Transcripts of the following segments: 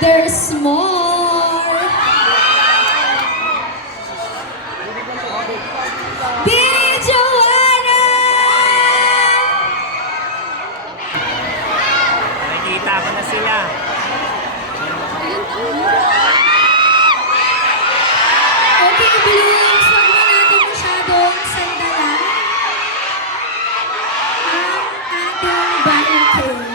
There's more. Bini Joanna! Nakikita ko na sila. Okay, Blooms, wag mo natin masyadong sandalan ang ating butter cake.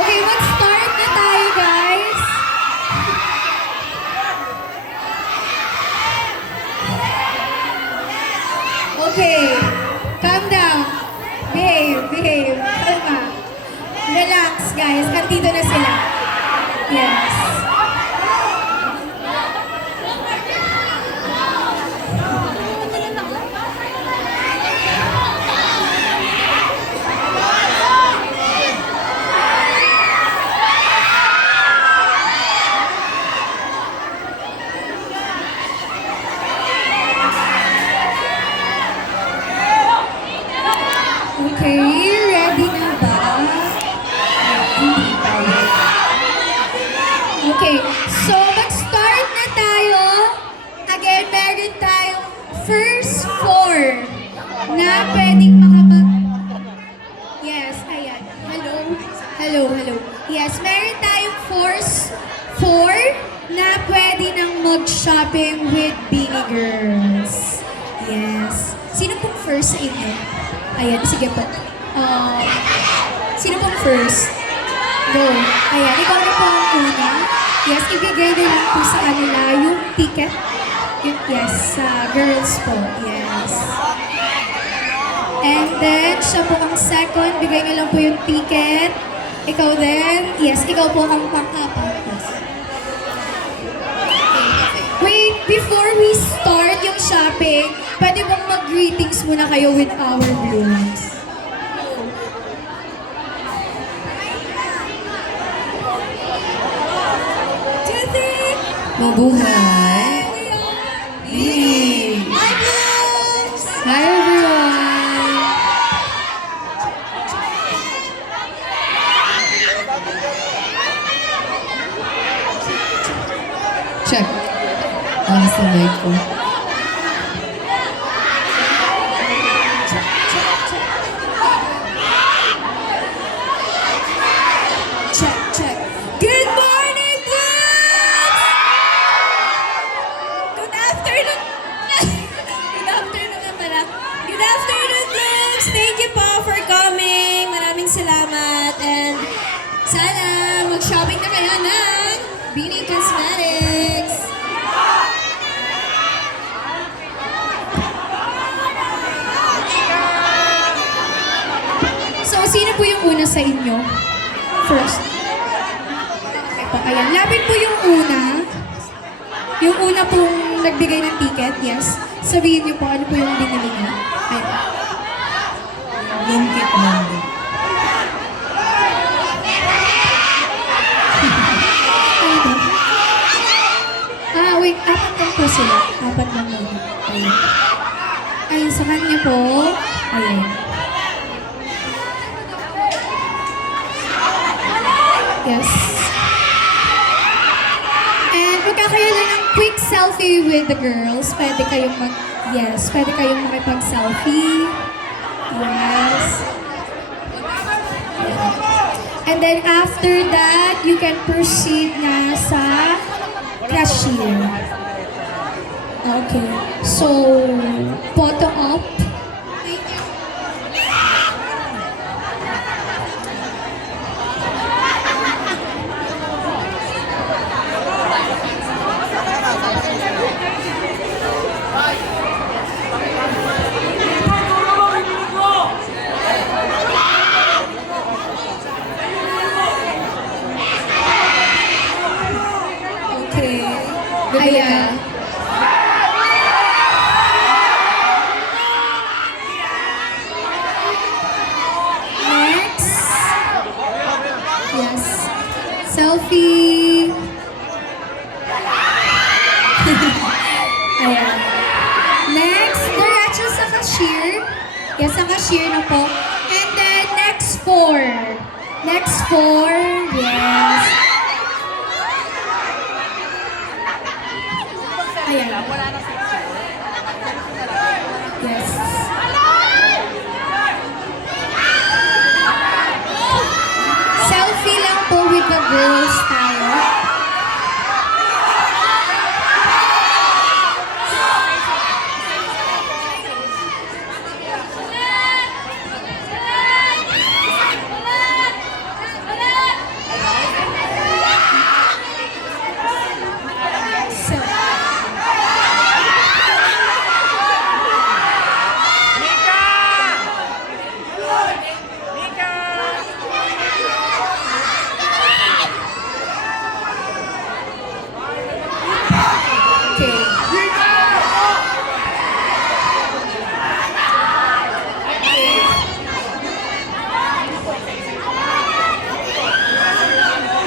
Okay, mag-start na tayo, guys. Okay, calm down. Behave. Kalma. Relax, guys. Andito na sila. Yes. Okay, ready na ba? Hindi pa. Okay, so mag-start na tayo. Again, meron tayong first four na pwedeng makapag... Yes, ayan. Hello. Yes, meron tayong first four na pwede nang mag-shopping with Bini Girls. Yes. Sino pong first sa inyo? Ayan, sige po. Sino pong first? Go. Ayan, ikaw na po ang una. Yes, ibigay na lang po sa kanila yung ticket. Yes, sa girls po. Yes. And then, siya po ang second. Bigay niyo lang po yung ticket. Ikaw din. Yes, ikaw po ang pang-apat. Yes. Wait, before we start yung shopping, pwede bang mag-greetings muna kayo with our viewers? Mabuhay! Bini! Hi, Blooms! Hi everyone! Check. Sa mic ko. Check. Good morning, Blooms! Good afternoon. Good afternoon na pala. Good afternoon, Blooms! Thank you po for coming. Maraming salamat. And sana mag-shopping na kayo ng Bini Cosmetics. So, sino po yung una sa inyo? First. Okay po, ayan. Lapit po yung una. Yung una pong nagbigay ng ticket, yes. Sabihin niyo po ano po yung binili niyo. Ayan. Lingkit lang. Wait. Apat lang po sila. Apat lang muna. Ayan. Ayun, sa kanya po. Ayan. Yes. And magkakaroon na ng quick selfie with the girls. Pwede kayong pwede kayong makipag-selfie. Yes. And then after that, you can proceed na sa cashier. Okay. So, photo op. Selfie. Ayan. Next, diretso sa cashier. Yes, sa cashier na po. And then, next four. Next four. Yes. Ayan. Yes. Selfie lang po with the girls tayo. So, Mika! Mika! okay.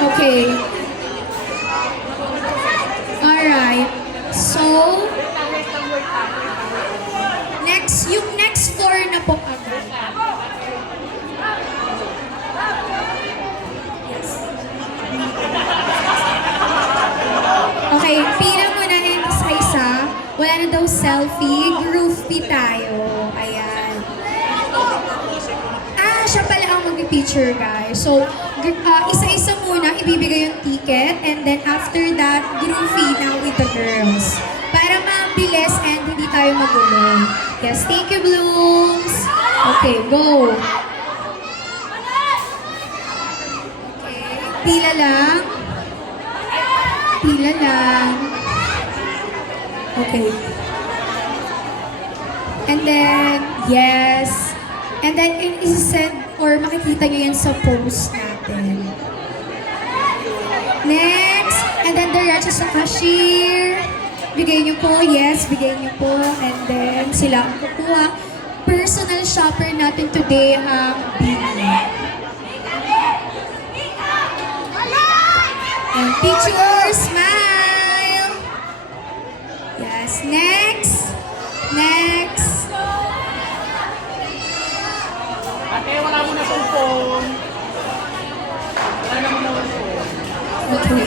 Okay. Alright. So, yung next four na po agad. Yes. Okay, pila mo na yung isa-isa. Wala na daw selfie. Groupie tayo. Ayan. Siya pala ang mag-picture, guys. So, isa-isa muna, ibibigay yung ticket. And then after that, groupie now with the girls. Para mabilis and hindi tayo magulo. Yes, thank you, Blooms. Okay, go. Okay, pila lang. Pila lang. Okay. And then, yes. And then, isi-send or makikita nyo yan sa post natin. Next. And then, diretso sa cashier. Bigay nyo po. Yes, bigay nyo po. And then, sila ang kukuha. Personal shopper natin today ang Bini. And picture, smile. Yes, next. Next. Ate, wala mo na tong phone. Wala na mo na tong phone. Okay.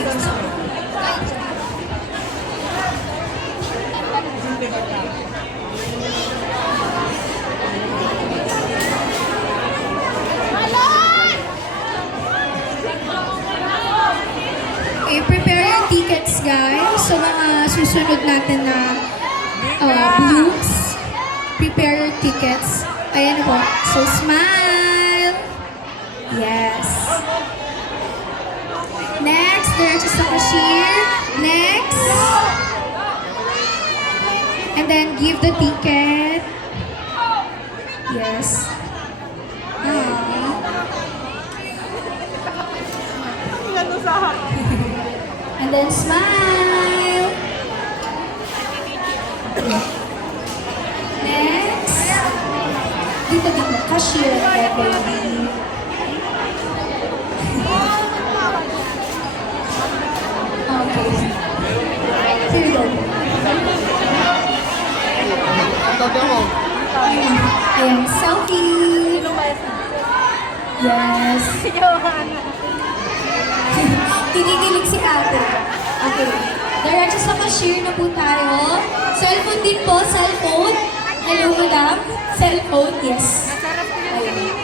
Okay, prepare your tickets, guys. So, mga susunod natin na blooms. Prepare your tickets. Ayan po. So, smile. Yes. Next, diretso sa cashier. Next. And then, give the ticket. Yes. And then, smile. Next. Dito. Cashier, baby. Okay. Here you go. Ayan, selfie. Yes. Kinikilig si ate. Okay. Diretso sa cashier na po tayo. Cellphone din po, cellphone. Hello, madam. Cellphone, yes. Ayun.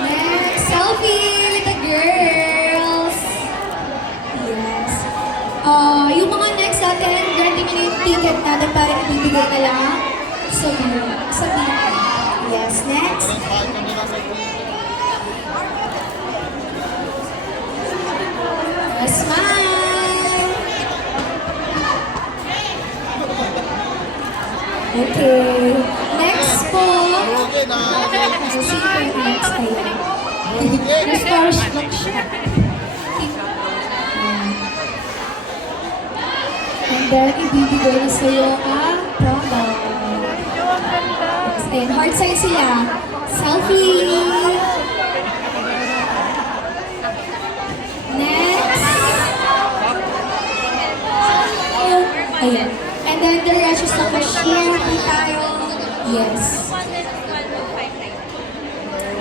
Next, selfie with the girls. Yes. Yung mga next natin, granting nyo na yung ticket natin para ibibigay na lang sa video. Yes, next. Smile. Okay. Next po. Sino yung next? Ayan. Restore look siya. And then, ibibigay na sa'yo ang promo. Yes, ayan. Heart size sila. Selfie.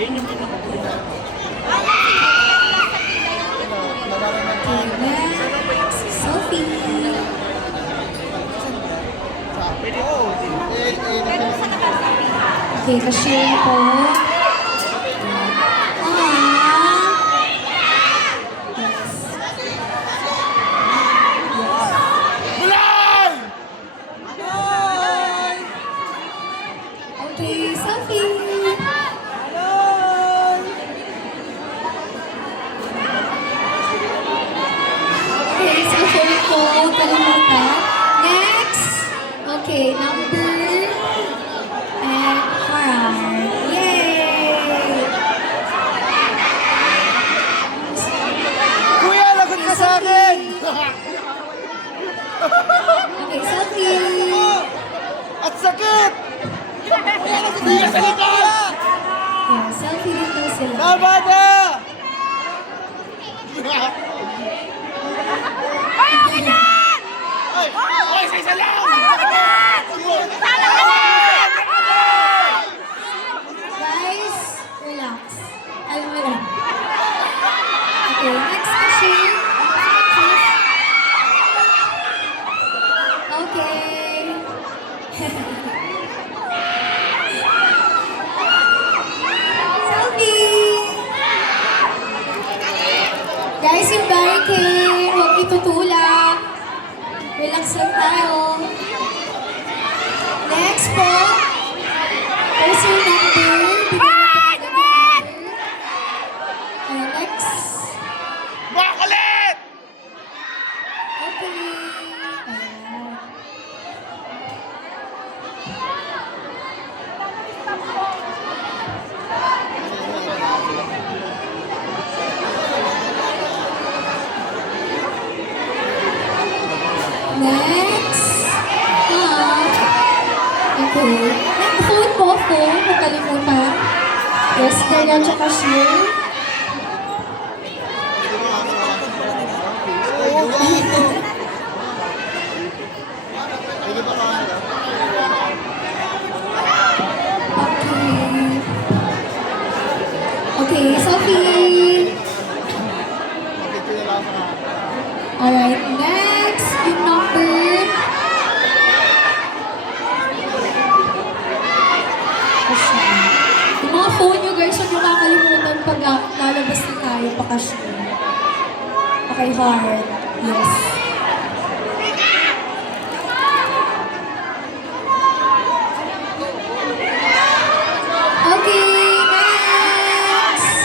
Ayun yung pinaka. Okay, next. Selfie. Okay, cashier po. Bulan! Okay, selfie. Okay, selfie po. Kalimutan. Next. Okay, number and heart. Yay! Kuya, lagot ka sa akin! Okay, selfie. At sakit! Kuya, lagot ka sa akin! Yeah, selfie din daw sila. Tama na! Ay! Ay, isa lang! Guys, relax. Alam mo lang. Okay, next machine. Okay. Selfie! Guys, yung barricade, huwag itutulak. Relax lang tayo. Next po. Where's your number? Next. Makulit! Okay. Ayan. Next. Okay. Phone po, phone. Huwag kalimutan. Yes, ganyan siya cashier. Okay. Okay, selfie. Alright, next, yung number. Yung mga phone nyo guys, huwag nyo kakalimutan pag lalabas na tayo pakasyon. Okay, heart. Yes. Okay, next.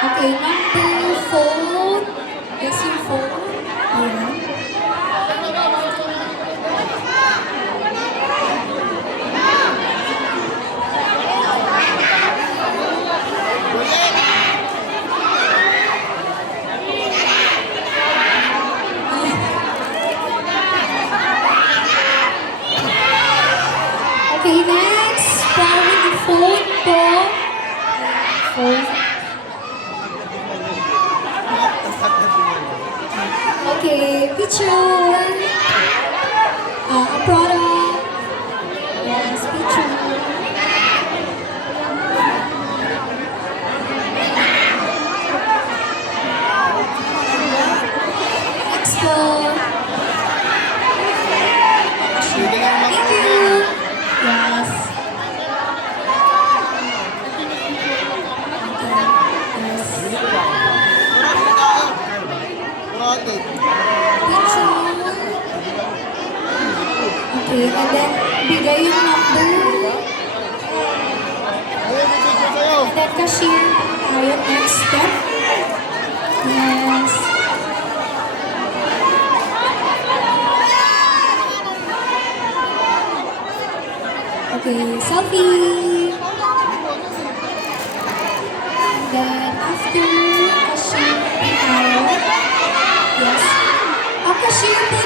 Okay, number phone. Yes, yung phone. Ayan. Okay, next. Following the phone po. Phone. Okay, picture. A product. Yes, picture. Next po. Thank you. Yes. Okay. Yes. Picture. Okay, and then bigay yung number. And then cashier. Tayo, next step. Yes. Okay, selfie. And then after cashier tayo. Yes. Ang cashier po